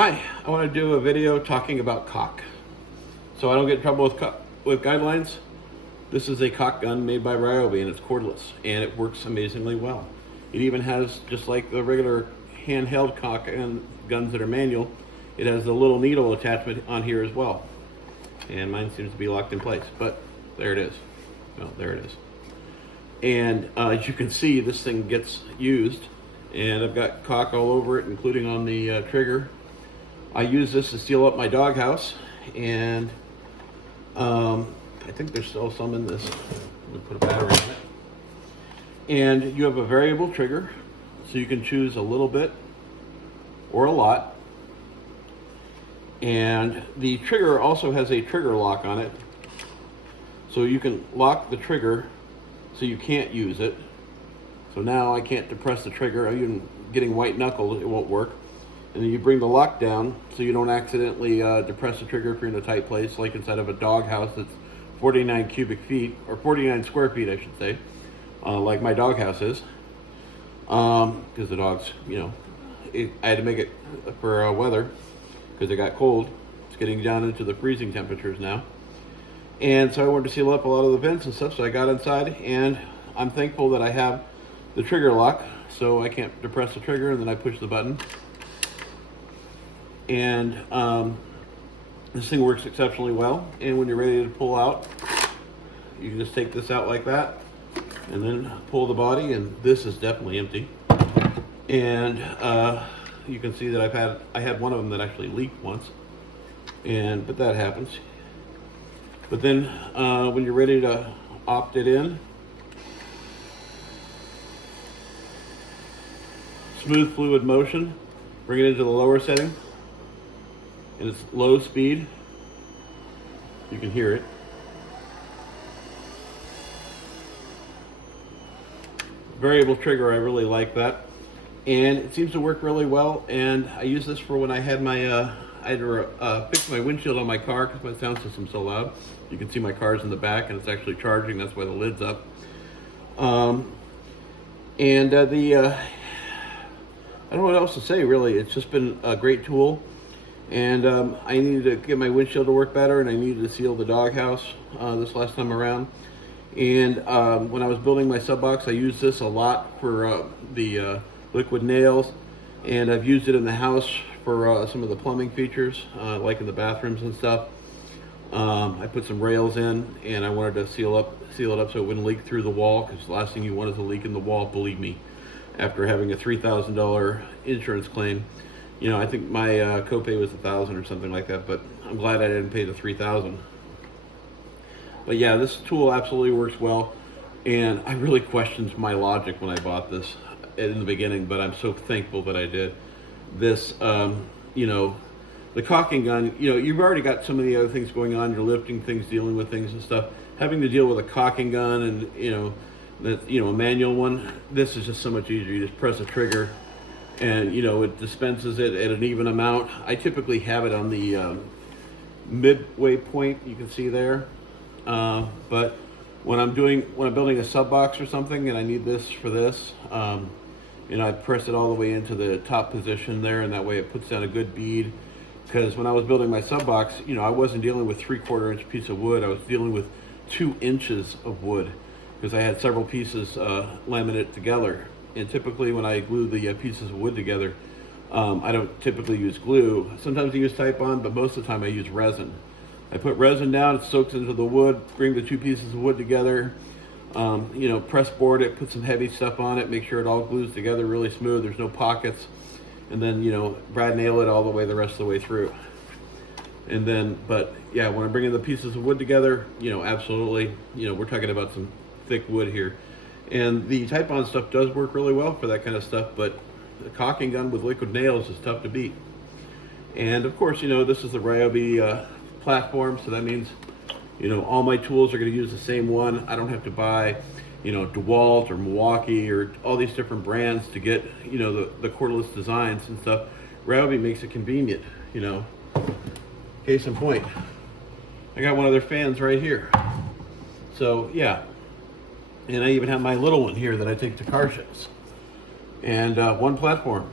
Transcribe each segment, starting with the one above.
Hi, I want to do a video talking about caulk. So I don't get in trouble with guidelines. This is a caulk gun made by Ryobi and it's cordless and it works amazingly well. It even has, just like the regular handheld caulk and guns that are manual, it has a little needle attachment on here as well. And mine seems to be locked in place, but there it is. Well, there it is. And as you can see, this thing gets used and I've got caulk all over it, including on the trigger. I use this to seal up my doghouse, and I think there's still some in this. I'm gonna put a battery in it. And you have a variable trigger, so you can choose a little bit or a lot. And the trigger also has a trigger lock on it, so you can lock the trigger so you can't use it. So now I can't depress the trigger. Even getting white knuckled, it won't work. And then you bring the lock down so you don't accidentally depress the trigger if you're in a tight place, like inside of a doghouse that's 49 cubic feet, or 49 square feet, I should say, like my doghouse is. Because the dogs, I had to make it for weather because it got cold. It's getting down into the freezing temperatures now. And so I wanted to seal up a lot of the vents and stuff, so I got inside, and I'm thankful that I have the trigger lock, so I can't depress the trigger, and then I push the button. And this thing works exceptionally well. And when you're ready to pull out, you can just take this out like that and then pull the body, and this is definitely empty. And you can see that I had one of them that actually leaked once, but that happens. But then when you're ready to opt it in, smooth fluid motion, bring it into the lower setting. And it's low speed. You can hear it. Variable trigger, I really like that. And it seems to work really well. And I use this for when I had my, I had to fix my windshield on my car because my sound system's so loud. You can see my car's in the back and it's actually charging. That's why the lid's up. I don't know what else to say, really. It's just been a great tool. And I needed to get my windshield to work better, and I needed to seal the doghouse this last time around. And when I was building my sub box, I used this a lot for the liquid nails, and I've used it in the house for some of the plumbing features, like in the bathrooms and stuff. I put some rails in, and I wanted to seal it up so it wouldn't leak through the wall, because the last thing you want is a leak in the wall, believe me. After having a $3,000 insurance claim, I think my copay was $1,000 or something like that, but I'm glad I didn't pay the $3,000. But yeah, this tool absolutely works well, and I really questioned my logic when I bought this in the beginning, but I'm so thankful that I did. This, the caulking gun, you've already got so many other things going on. You're lifting things, dealing with things and stuff. Having to deal with a caulking gun and, a manual one, this is just so much easier. You just press a trigger, and it dispenses it at an even amount. I typically have it on the midway point, you can see there. But when I'm building a sub box or something and I need this for this, I press it all the way into the top position there, and that way it puts down a good bead. Because when I was building my sub box, I wasn't dealing with 3/4 inch piece of wood. I was dealing with 2 inches of wood, because I had several pieces laminate together. And typically when I glue the pieces of wood together, I don't typically use glue. Sometimes I use Titebond, but most of the time I use resin. I put resin down, it soaks into the wood, bring the 2 pieces of wood together, press board it, put some heavy stuff on it, make sure it all glues together really smooth, there's no pockets, and then, brad nail it all the rest of the way through. And then, but yeah, when I'm bringing the pieces of wood together, absolutely, we're talking about some thick wood here. And the Titebond stuff does work really well for that kind of stuff, but the caulking gun with liquid nails is tough to beat. And of course, this is the Ryobi platform, so that means, all my tools are going to use the same one. I don't have to buy, DeWalt or Milwaukee or all these different brands to get, the cordless designs and stuff. Ryobi makes it convenient, Case in point, I got one of their fans right here. So yeah. And I even have my little one here that I take to car shows. And one platform,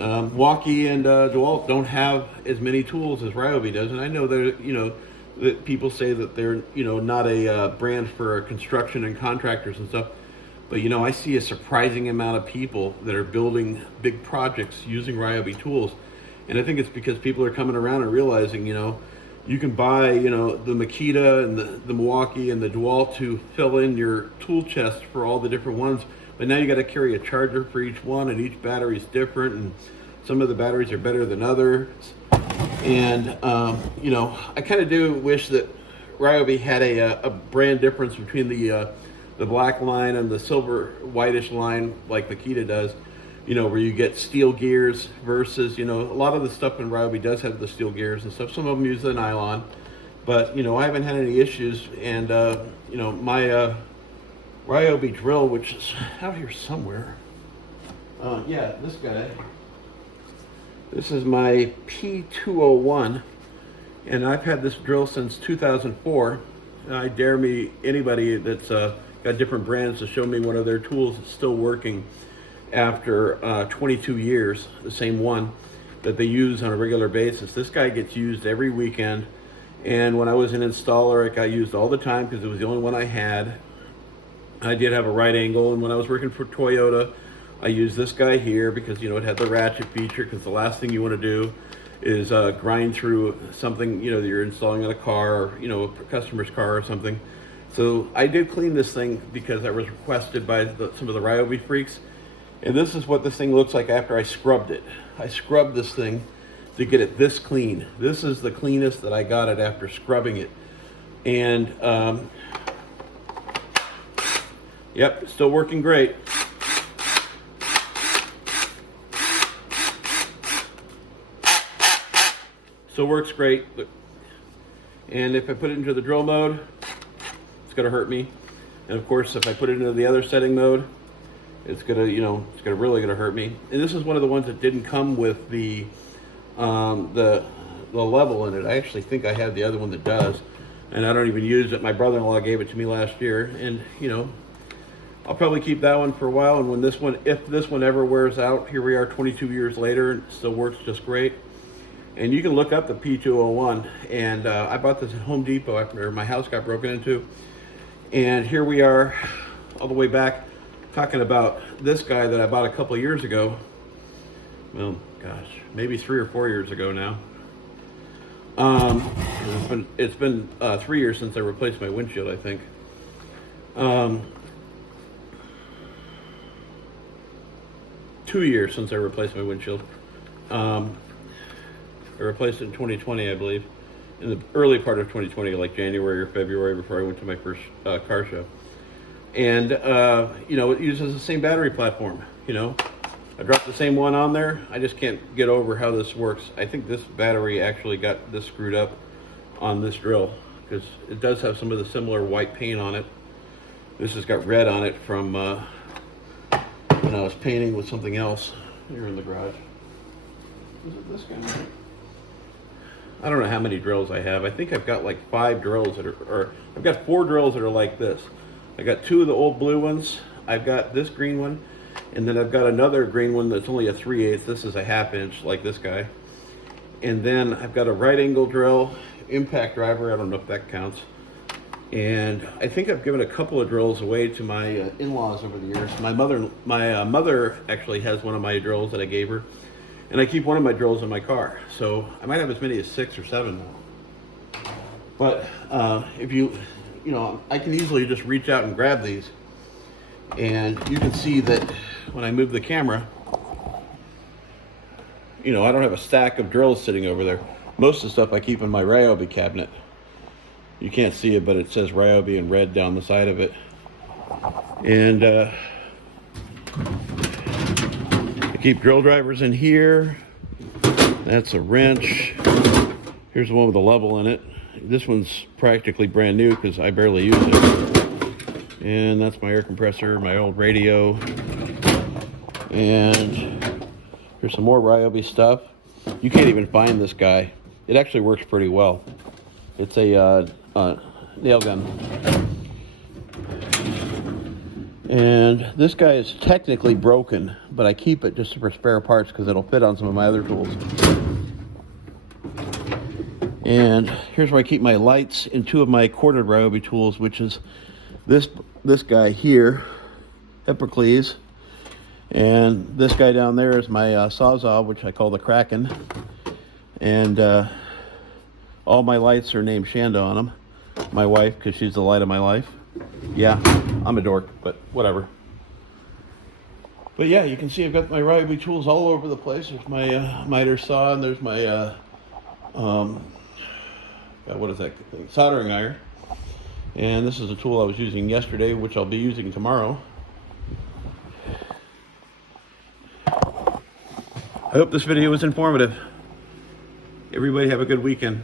Milwaukee and DeWalt don't have as many tools as Ryobi does, and I know that people say that they're not a brand for construction and contractors and stuff, but I see a surprising amount of people that are building big projects using Ryobi tools, and I think it's because people are coming around and realizing you can buy the Makita and the Milwaukee and the DeWalt to fill in your tool chest for all the different ones. But now you got to carry a charger for each one, and each battery is different, and some of the batteries are better than others. And I kind of do wish that Ryobi had a brand difference between the black line and the silver whitish line like Makita does. Where you get steel gears versus a lot of the stuff in Ryobi does have the steel gears and stuff. Some of them use the nylon, but I haven't had any issues. And my Ryobi drill, which is out here somewhere. Yeah, this guy. This is my P201, and I've had this drill since 2004. I dare anybody that's got different brands to show me one of their tools that's still working after 22 years, the same one that they use on a regular basis. This guy gets used every weekend, and when I was an installer, it got used all the time because it was the only one I had. I did have a right angle, and when I was working for Toyota, I used this guy here because it had the ratchet feature, because the last thing you want to do is grind through something that you're installing on a car, or a customer's car or something. So I did clean this thing because I was requested by some of the Ryobi freaks, and this is what this thing looks like after I scrubbed it. I scrubbed this thing to get it this clean. This is the cleanest that I got it after scrubbing it. And yep, still working great. Still works great. And if I put it into the drill mode, it's gonna hurt me. And of course, if I put it into the other setting mode, it's gonna, really gonna hurt me. And this is one of the ones that didn't come with the level in it. I actually think I have the other one that does, and I don't even use it. My brother-in-law gave it to me last year, and I'll probably keep that one for a while. And when if this one ever wears out, here we are 22 years later, and it still works just great. And you can look up the P201, and I bought this at Home Depot after my house got broken into. And here we are, all the way back, talking about this guy that I bought a couple of years ago. Well, gosh, maybe 3 or 4 years ago now. It's been 3 years since I replaced my windshield, I think. 2 years since I replaced my windshield. I replaced it in 2020, I believe, in the early part of 2020, like January or February, before I went to my first car show. And it uses the same battery platform. I dropped the same one on there. I just can't get over how this works. I think this battery actually got this screwed up on this drill, because it does have some of the similar white paint on it. This has got red on it from when I was painting with something else here in the garage. Is it this guy? I don't know how many drills I have. I think I've got like 5 drills or I've got 4 drills that are like this. I got 2 of the old blue ones. I've got this green one, and then I've got another green one that's only a 3/8. This is a 1/2 inch, like this guy. And then I've got a right angle drill, impact driver. I don't know if that counts. And I think I've given a couple of drills away to my in-laws over the years. My mother actually has one of my drills that I gave her. And I keep one of my drills in my car. So I might have as many as 6 or 7 now. But if I can easily just reach out and grab these. And you can see that when I move the camera, I don't have a stack of drills sitting over there. Most of the stuff I keep in my Ryobi cabinet. You can't see it, but it says Ryobi in red down the side of it. And keep drill drivers in here. That's a wrench. Here's the one with the level in it. This one's practically brand new because I barely use it. And that's my air compressor, my old radio. And here's some more Ryobi stuff. You can't even find this guy. It actually works pretty well. It's a nail gun. And this guy is technically broken, but I keep it just for spare parts because it'll fit on some of my other tools. And here's where I keep my lights and two of my corded Ryobi tools, which is this guy here, Hippocles, and this guy down there is my Sawzall, which I call the Kraken. And all my lights are named Shanda on them. My wife, because she's the light of my life. Yeah, I'm a dork, but whatever. But yeah, you can see I've got my Ryobi tools all over the place. There's my miter saw, and there's my what is that thing? Soldering iron. And this is a tool I was using yesterday, which I'll be using tomorrow. I hope this video was informative. Everybody have a good weekend.